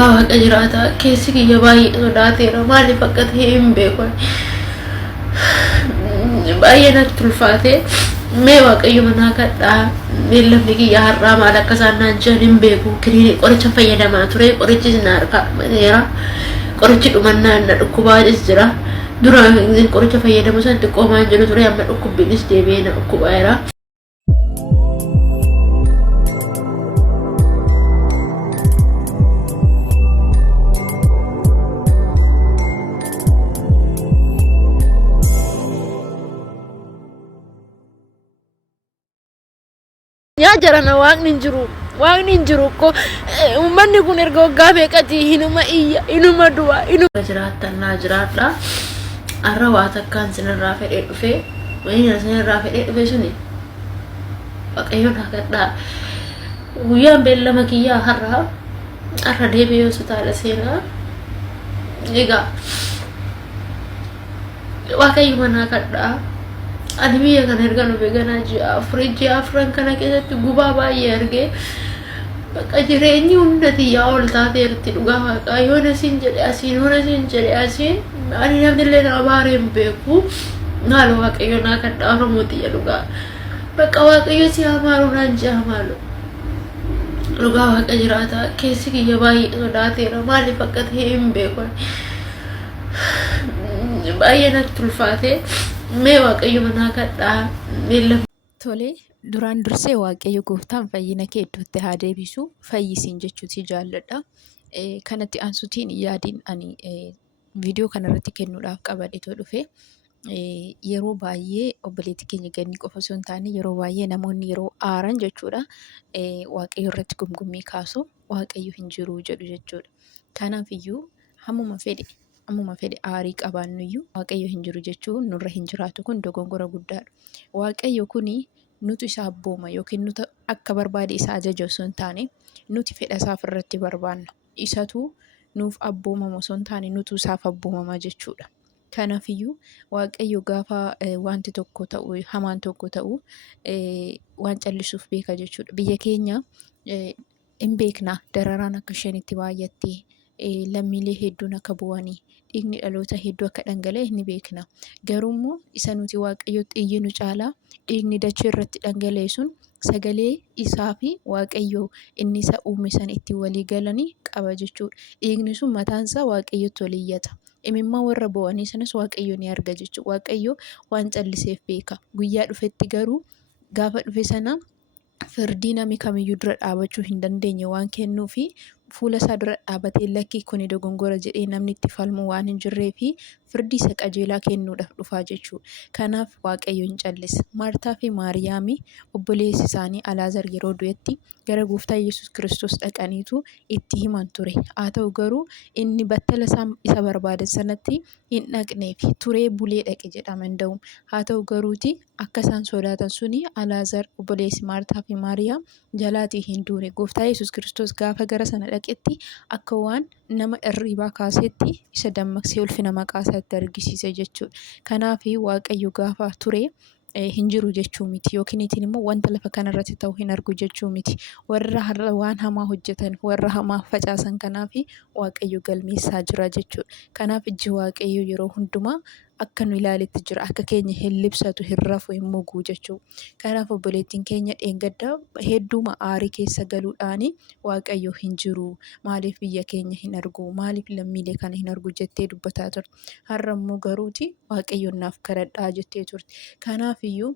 Dhugaa waaqa jiraata keessi kiyya baay'ee sodaateera maaliif akka ta'e hin beeku baay'ee natti ulfaate mee waaqayyo manaa kadhaa beellamni kiyya har'aa maal akka isaan naan jedhan hin beeku kiniinii qoricha fayyadamaa ture qorichi na harkaa dhumateera qorichi dhumannaan na dhukkubaa jira dura qoricha fayyadamu san xiqqoomaan jiru ture amma dhukkubbiinis deebi'ee na dhukkubaera. Ya jarana waaqni hin jiru ko ummanni kun erga waggaa meeqati hinuma iyya inuma du'a inuma jiraattan naa jiraadha arra waa takkaan sinirraa fedhee dhufe wayina sinirraa fedhee dhufe suni waaqayyoon hakadhaa guyyaan beellama kiyyaa har'a deebi'ee hospitaala seenaa egaa waaqayyo manaa kadhaa ani biyya kana erga nu beekanaa ji'a afran kana keessatti gubaa baay'ee argee bakka jireenyi hundati yaa ol taateerti dhugaa waaqayyoon asiin jedhe asiin ani namnillee nama baaree hin beeku maal waaqayyo naa kadhaa oromooti dhugaa bakka waaqayyo si hamaaru naan ji'a hamaalu dhugaa waaqa jiraata keessi kiyya baay'ee sodaateera maaliif akka ta'e hin beeku baay'ee natti ulfaate mee waaqayyo manaa kadhaa beellama. Tole duraan dursee waaqayyo gooftaan fayyina kee iddootti haa deebisu fayyisiin jechuuti jaalladha. Kanatti aansutiin yaadiin ani viidiyoo kanarratti kennuudhaaf qabadheetoo dhufe yeroo baay'ee obboleetti keenya ganni qofa osoo hin taane yeroo baay'ee namoonni yeroo aaran jechuudha waaqayyo irratti gumgummii kaasu waaqayyo hin jiru jedhu jechuudha. Kanaafiyyuu hammuma fedhe aarii qabaannuyyuu waaqayyo hin jiru jechuun nurra hin jiraatu kun dogongora guddaadha. Waaqayyo kuni nuti isa abbooma yookiin nuti akka barbaade isa ajaja osoo hin taane nuti fedha isaaf irratti barbaanna. Isatu nuuf abboomamu osoo hin taane nuti isaaf abboomamaa jechuudha. Kanaafiyyuu waaqayyo gaafa wanti tokko ta'u hamaan tokko ta'u waan callisuuf beeka jechuudha. Biyya keenya hin beekna dararaan akka isheen itti baay'attee lammiilee hedduun akka bu'anii dhiigni dhaloota hedduu akka dhangala'e ni beekna. Garuummoo isa nuti waaqayyotti iyyinu caalaa dhiigni dachee irratti dhangala'e sun sagalee isaa fi waaqayyoo inni isa uume san itti walii galanii qaba jechuudha. Dhiigni sun mataansaa waaqayyotti wal iyyata. Imimmaa warra bu'anii sanas waaqayyo ni arga jechuudha. Waaqayyo waan calliseef beeka. Guyyaa dhufetti garuu gaafa dhufe sana firdii namni kamiyyuu dura dhaabachuu hin dandeenye waan kennuufi fuula isaa dura dhaabatee lakkii kuni dogongora jedhee namni itti falmu waan hin jirree fi firdii isa qajeelaa kennuudhaaf dhufaa jechuudha. Kanaaf waaqayyo hin callise. Maartaa fi Maariyaamii obboleessi isaanii Alaazar yeroo du'etti gara gooftaa Yesuus Kiristoos dhaqaniitu itti himan ture. Haa ta'u garuu inni battala isa barbaadan sanatti hin dhaqneefi turee bulee dhaqe jedhama danda'u. Haa ta'u garuuti akka isaan sodaatan suni Alaazar obboleessi Maartaa fi Maariyaam jalaatii hin duune. Gooftaa Yesuus Kiristoos gaafa gara sana dhaqetti akka waan nama irriibaa kaasetti isa dammaqsee ulfina maqaa isaatti argisiise jechuudha. Kanaaf waaqayyo gaafa ture hin jiru jechuu miti yookiin immoo wanta lafa kanarratti ta'u hin argu jechuu miti. Warra har'a waan hamaa hojjetan warra hamaa facaasan kanaaf waaqayyo galmeessaa jira jechuudha. Kanaaf iji waaqayyo yeroo hundumaa akka nu ilaaletti jira. Akka keenya hin libsatu hin rafu hin muguu jechuudha. Kanaaf obboleettiin keenya dheengaddaa hedduuma aarii keessa galuudhaan waaqayyo hin jiru maaliif biyya keenya hin argu maaliif lammiilee kana hin argu jettee dubbataa turte. Har'a immoo garuuti waaqayyo naaf kadhadhaa jettee turte. Kanaafiyyuu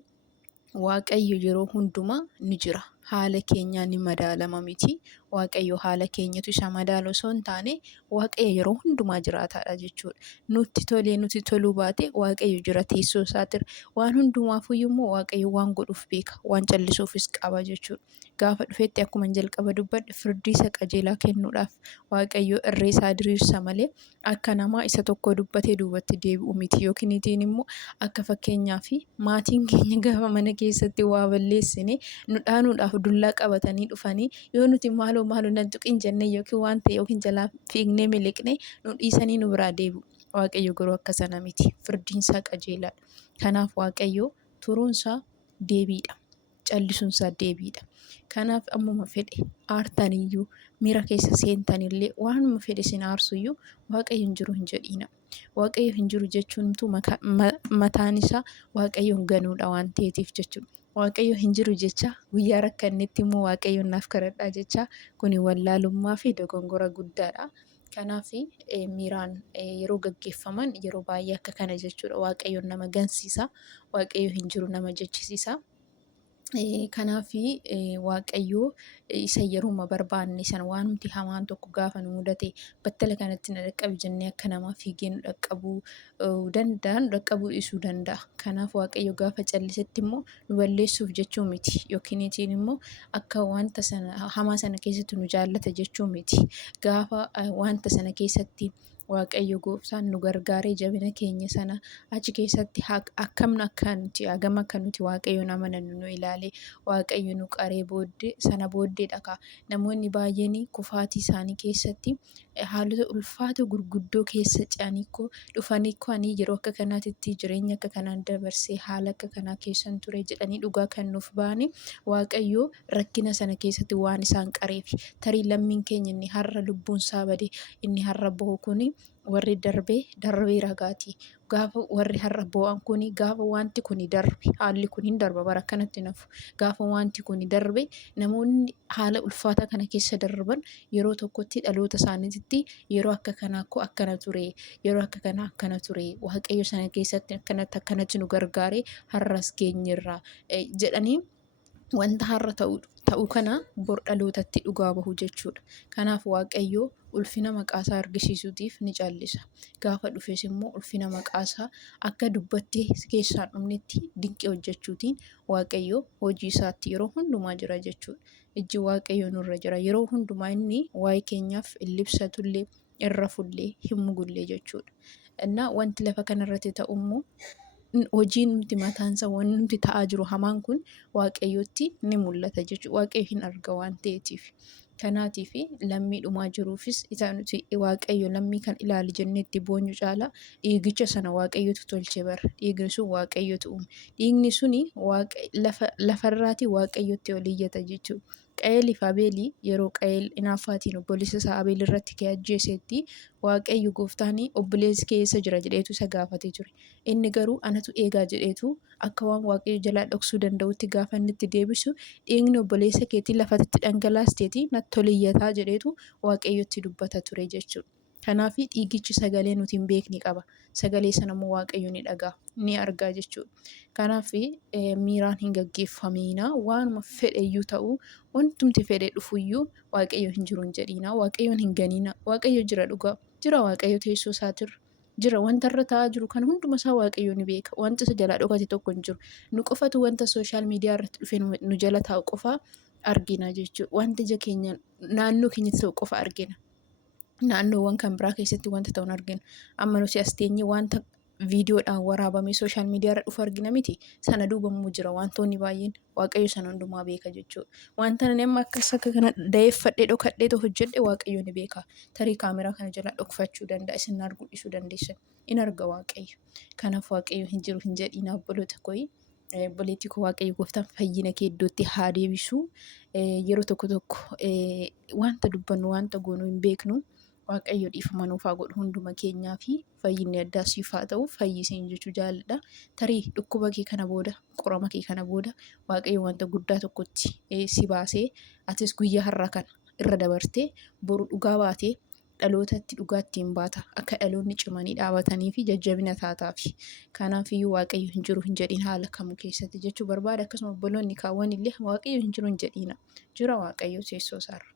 waaqayyo yeroo hundumaa ni jira. Haala keenyaan ni madaalama miti. Waaqayyo haala keenyatu isa madaalu osoo hin taane waaqayyo yeroo hundumaa jiraataadha jechuudha. Nutti toluu baate waaqayyo jira teessoo isaatirra. Waan hundumaafuyyuu immoo waaqayyo waan godhuuf beeka. Waan callisuufis qaba jechuudha. Gaafa dhufetti akkuma jalqaba dubbadhe firdii isa qajeelaa kennuudhaaf waaqayyo irree isaa diriirsa malee akka namaa isa tokko dubbatee duubatti deebi'u miti yookiin immoo akka fakkeenyaaf maatiin keenya gaafa mana keessatti waa balleessine nu dhaanuudhaaf dullaa qabatanii dhufanii yoo nuti maaloo nan tuqin jennee yookiin waan ta'e yookiin jalaa fiignee miliqne nu dhiisanii nu biraa deebi'u. Waaqayyo garuu akka sana miti. Firdiinsaa qajeelaadha. Kanaaf waaqayyo turuunsaa deebiidha. Callisuunsaa deebiidha. Kanaaf ammuma fedhe aartaniyyuu miira keessa seentanillee waanuma fedhe isin aarsuyyuu waaqayyo hin jiru hin jedhiina. Waaqayyo hin jiru jechuuntu mataan isaa waaqayyoon ganuudha waan ta'eetiif jechuudha. Waaqayyo hin jiru jecha guyyaa rakkannetti immoo waaqayyoon naaf kadhadhaa jecha kuni wallaalummaa fi dogongora guddaadha. Kanaaf miiraan yeroo gaggeeffaman yeroo baay'ee akka kana jechuudha. Waaqayyoon nama gansiisa. Waaqayyo hin jiru nama jechisiisa. Kanaaf waaqayyoo isa yeruma barbaanne sana waan nuti hamaan tokko gaafa nu mudate battala kanatti na dhaqqabi jennee akka namaa fiigee nu dhaqqabuu danda'an dhaqqabuu dhiisuu danda'a. Kanaaf waaqayyo gaafa callisetti immoo nu balleessuuf jechuu miti yookiin immoo akka wanta sana hamaa sana keessatti nu jaallata jechuu miti. Gaafa wanta sana keessatti waaqayyo gooftaan nu gargaaree jabina keenya sana achi keessatti akkam akka nuti waaqayyoon amanannu nu ilaalee waaqayyo nu qaree sana booddeedha. Namoonni baay'een kufaatii isaanii keessatti haalota ulfaatoo gurguddoo keessa ce'anii dhufanii yeroo akka kanaatitti jireenya akka kanaan dabarsee haala akka kanaa keessan ture jedhanii dhugaa kan nuuf ba'anii waaqayyo rakkina sana keessatti waan isaan qareef tarii lammiin keenya inni har'a lubbuun isaa bade inni har'a bahu kuni warri darbee ragaati. Gaafa warri har'a bo'an kuni gaafa wanti kuni darbe haalli kun hin darba bara kanatti nafu gaafa wanti kuni darbe namoonni haala ulfaataa kana keessa darban yeroo tokkotti dhaloota isaaniitti yeroo akka kanaa akkana ture yeroo akka kanaa akkana ture waaqayyo sana keessatti akkanatti nu gargaaree har'as geenyerra jedhanii wanta har'a ta'uu kana bor dhalootatti dhugaa bahu jechuudha. Kanaaf waaqayyo ulfina maqaasaa argisiisuutiif ni callisa. Gaafa dhufes immoo ulfina maqaasaa akka dubbattee keessaan dhumnetti dinqii hojjechuutiin waaqayyo hojii isaatti yeroo hundumaa jira jechuudha. Ijji waaqayyo nurra jira yeroo hundumaa inni waa'ee keenyaaf illibsatullee irra fullee hin mugullee jechuudha. Innaa wanti lafa kanarratti ta'u immoo hojiin nuti mataansa waan nuti ta'aa jiru hamaan kun waaqayyotti ni mul'ata jechuudha. Waaqayyo hin arga waan ta'eetiif. Kanaatiif lammii dhumaa jiruufis nuti waaqayyo lammii kan ilaali jennee itti boonyu caala dhiigicha sana waaqayyotu tolche bara. Dhiigni sun waaqayyotu uume. Dhiigni suni lafarraatii waaqayyotti ol iyyata jechuudha. Qaayeliif Abeelii yeroo Qaayel hinaaffaatiin obboleessa isaa Abeel irratti ka'ee ajjeesetti waaqayyo gooftaan obboleessi keessa jira jedheetu isa gaafatee ture. Inni garuu anatu eegaa jedheetu akka waan waaqayyo jalaa dhoksuu danda'utti gaafa inni itti deebisu dhiigni obboleessa keetii lafatti dhangalaasteeti natti ol iyyataa jedheetu waaqayyotti dubbata ture jechuudha. Kanaaf dhiigichi sagalee nuti hin beekne qaba. Sagalee sana immoo waaqayyo ni dhagaa ni argaa jechuudha. Kanaaf miiraan hin gaggeeffamiina waanuma fedheyyuu ta'u wantumti fedhe dhufuyyuu waaqayyo hin jiru hin jedhiina waaqayyoon hin ganiina waaqayyo jira dhugaa jira waaqayyo teessoo isaatirra. Jira wanta irra taa'aa jiru kan hunduma isaa waaqayyo ni beeka. Wanta isa jalaa dhokate tokko hin jiru. Nu qofatu wanta sooshaal miidiyaa irratti dhufee nu jala taa'u qofa argina jechuudha. Wanta ija keenya naannoo keenyatti ta'u qofa argina. Naannoowwan kan biraa keessatti wanta ta'uun argina. Amma nuti as teenyee wanta viidiyoodhaan waraabamee sooshaal miidiyaa irra dhufu argina miti. Sana duuba immoo jira wantoonni baay'een waaqayyo sana hundumaa beeka jechuudha. Wanta ani amma akka kana dayeeffadhee dhokadhee hojjedhe waaqayyo ni beeka. Tarii kaameraa kana jala dhokfachuu danda'a isin arguu dhiisuu dandeessan. In arga waaqayyo. Kanaaf waaqayyo hin jiru hin jedhiina obboloota kooyi. Obboleettii koo waaqayyo gooftaan fayyina kee iddootti haa deebisu. Yeroo tokko wanta dubbannu wanta goonuu hin beeknu. Waaqayyo dhiifama nuuf haa godhu hunduma keenyaa fi fayyinni addaa siif haa ta'u fayyiseen jechuu jaalladha. Tarii dhukkuba kee kana booda qorama kee kana booda waaqayyo wanta guddaa tokkotti si baasee atis guyyaa har'a kana irra dabartee boru dhugaa baatee dhalootatti dhugaa ittiin baata akka dhaloonni cimanii dhaabatanii fi jajjabina taataaf. Kanaafiyyuu waaqayyo hin jiru hin jedhiin haala kamuu keessatti jechuu barbaada. Akkasuma obboloonni kaawwan illee waaqayyo hin jiru hin jedhiina. Jira waaqayyo teessoo isaarra.